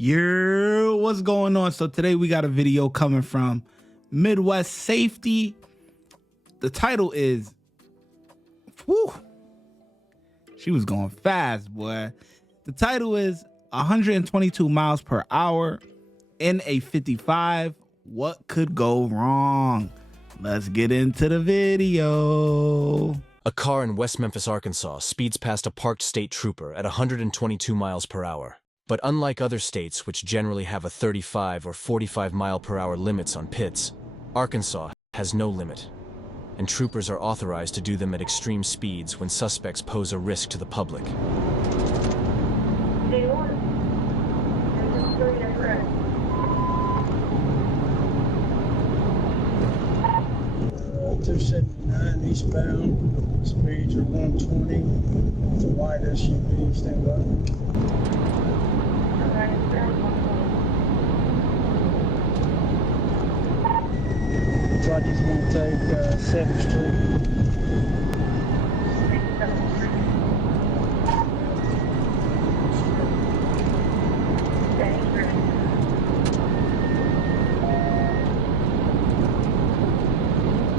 What's going on? So today we got a video coming from Midwest Safety. The title is, whew, she was going fast, boy. The title is 122 miles per hour in a 55. What could go wrong? Let's get into the video. A car in West Memphis, Arkansas speeds past a parked state trooper at 122 miles per hour. But unlike other states, which generally have a 35 or 45 mile per hour limits on pits, Arkansas has no limit. And troopers are authorized to do them at extreme speeds when suspects pose a risk to the public. Day 279 eastbound, speeds are 120. It's a white SUV, stand by. Looks like he's going to take 7th Street.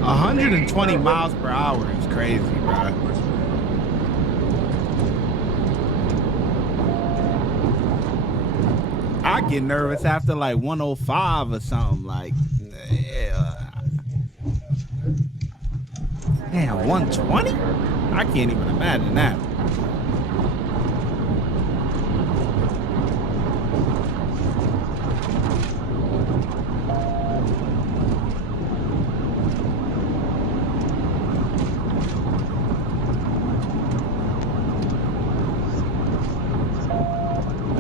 A 120 miles per hour is crazy, bro. I get nervous after like 105 or something. Like, damn, 120? I can't even imagine that.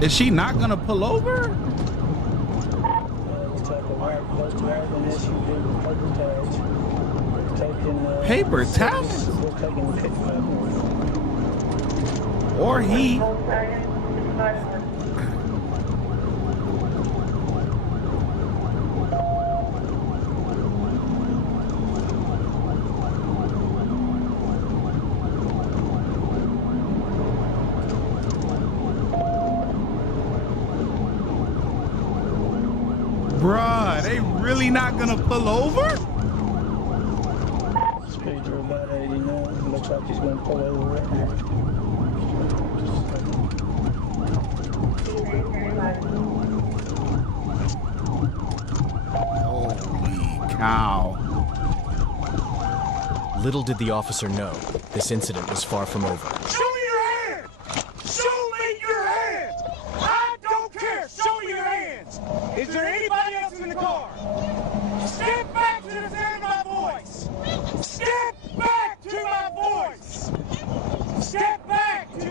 Is she not gonna pull over? Paper tax? Or he? Bruh, they really not gonna pull over? Speeds are about 80 now. Looks like he's going to pull over right now. Holy cow. Little did the officer know, this incident was far from over. Show me your hands! Show me your hands! I don't care! Show me your hands! Is there anybody else in the car? Step back to the sound of my voice! Step back to my voice! Step back to...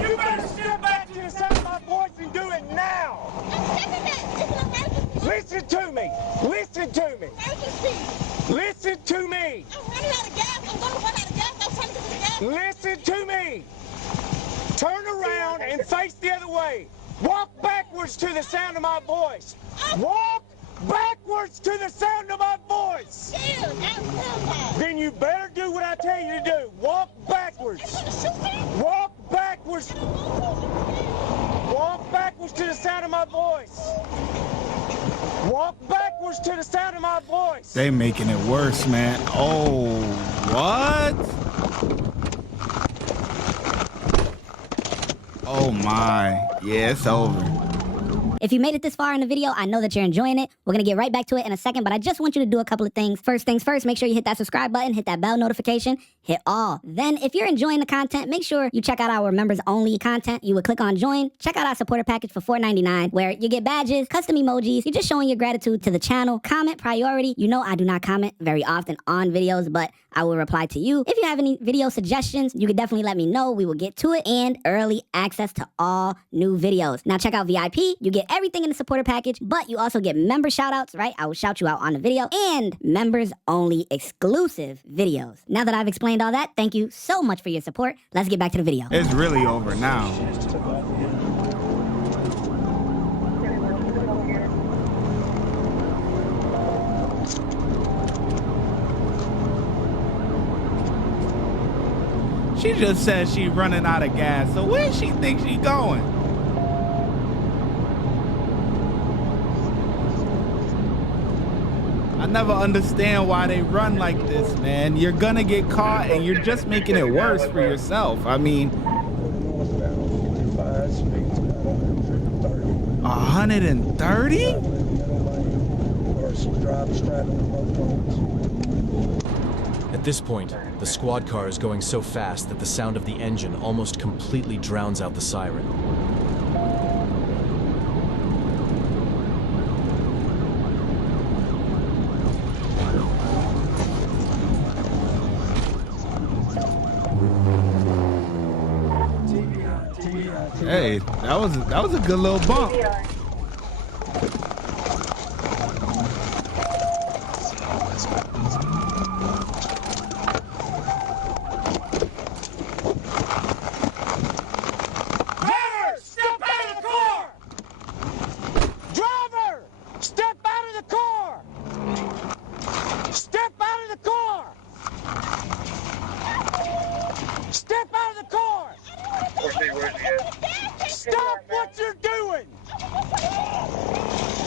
You better step back to the sound of my voice and do it now! Listen to me! Listen to me! Listen to me! Listen to me! Turn around and face the other way. Walk backwards to the sound of my voice. Walk backwards to the sound of my voice. Then you better do what I tell you to do. Walk backwards. Walk backwards. Walk backwards to the sound of my voice. Walk backwards to the sound of my voice. They making it worse, man. Oh, what? Oh my, yeah, it's over. If you made it this far in the video, I know that you're enjoying it. We're going to get right back to it in a second, but I just want you to do a couple of things. First things first, make sure you hit that subscribe button, hit that bell notification, hit all. Then if you're enjoying the content, make sure you check out our members only content. You would click on join, check out our supporter package for $4.99 where you get badges, custom emojis. You're just showing your gratitude to the channel. Comment priority. You know I do not comment very often on videos, but I will reply to you. If you have any video suggestions, you can definitely let me know. We will get to it. And early access to all new videos. Now check out VIP. You get everything in the supporter package, but you also get member shout outs, right? I will shout you out on the video, and members only exclusive videos. Now that I've explained all that, thank you so much for your support. Let's get back to the video. It's really over now. She just said she running out of gas. So where she think she going? I never understand why they run like this, man. You're gonna get caught and you're just making it worse for yourself. I mean, 130? At this point, the squad car is going so fast that the sound of the engine almost completely drowns out the siren. Hey, that was a good little bump. Stop what you're doing!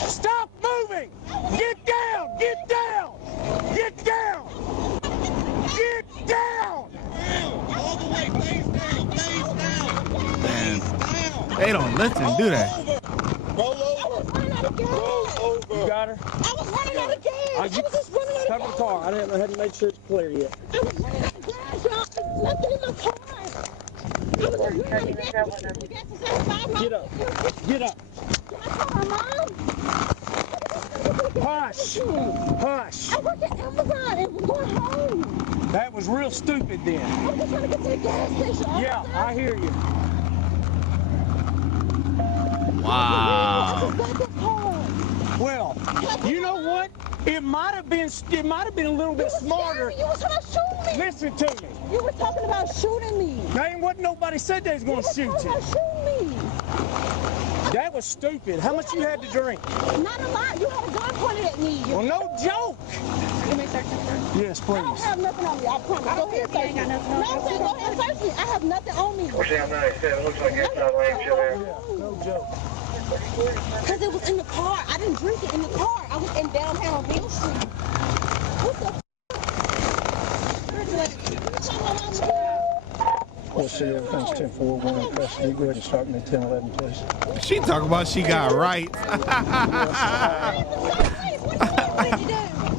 Stop moving! Get down! Get down! Get down! Get down! All the way, face down, face down. Man, they don't listen, do they? Roll over. Roll over. You got her? I was running out of gas. I was just running out of Cover the car. I hadn't made sure it's clear yet. I was running out of gas, y'all. Nothing in my car. I was just running out of gas. Get up. Get up. Can I call my mom? Hush. Hush. I work at Amazon and we're going home. That was real stupid then. I'm just trying to get to the gas station. Yeah, I hear you. Wow. Well, you know what? It might have been a little bit smarter. You were trying to shoot me. Listen to me. You were talking about shooting me. There ain't what nobody said they was gonna shoot You you. were talking about shooting me. That was stupid. How much you had to drink? Not a lot. You had a gun pointed at me. Well, no joke. Yes, I don't please. have nothing on me. I promise. Go ahead, search me. No, I'm saying go ahead and search me. I have nothing on me. We're down 97. Looks like it's not lane still there. No joke. Because it was in the car. I didn't drink it in the car. I was in downtown on Hill Street. What the We'll see everything's 10-4. We're in custody. Go ahead and start me at 10-11, please. She talking about she got rights.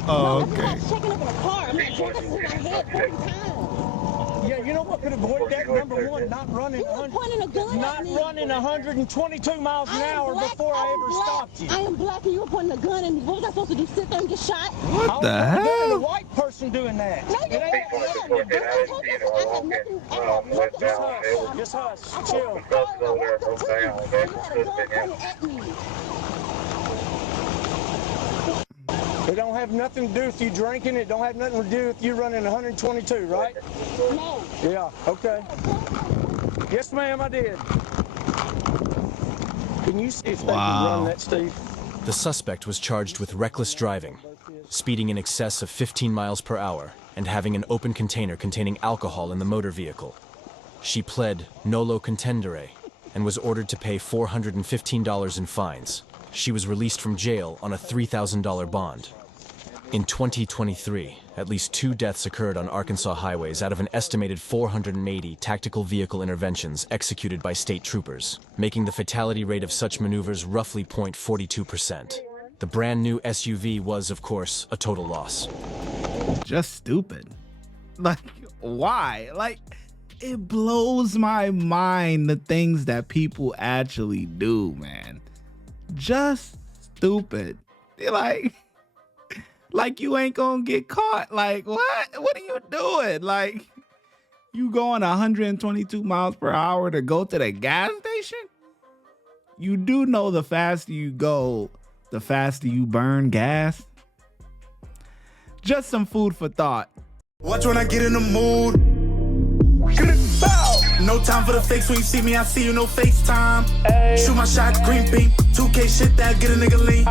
Oh, I'm okay. not checking up in the car. I'm not checking up in my head every time. Yeah, you know what could avoid that? Number one, not running You were pointing a gun at me. 122 miles an hour before I ever stopped you. I am black and you were pointing a gun at me. What was I supposed to do? Sit there and get shot? What the A hell? white person doing that. No, you It ain't- didn't. Just hush. Chill. It don't have nothing to do with you drinking. It don't have nothing to do with you running 122, right? No. Yeah, okay. Yes, ma'am, I did. Can you see if they can run that, Steve? The suspect was charged with reckless driving, speeding in excess of 15 miles per hour, and having an open container containing alcohol in the motor vehicle. She pled nolo contendere and was ordered to pay $415 in fines. She was released from jail on a $3,000 bond. In 2023, at least 2 deaths occurred on Arkansas highways out of an estimated 480 tactical vehicle interventions executed by state troopers, making the fatality rate of such maneuvers roughly 0.42%. The brand new SUV was, of course, a total loss. Just stupid. Like, why? Like, it blows my mind the things that people actually do, man. Just stupid. They're like you ain't gonna get caught. Like, what? What are you doing? Like, you going 122 miles per hour to go to the gas station? You do know the faster you go, the faster you burn gas. Just some food for thought. Watch when I get in the mood. No time for the fakes. When you see me, I see you, no FaceTime. Shoot my shot, green beam. 2K shit that get a nigga lean.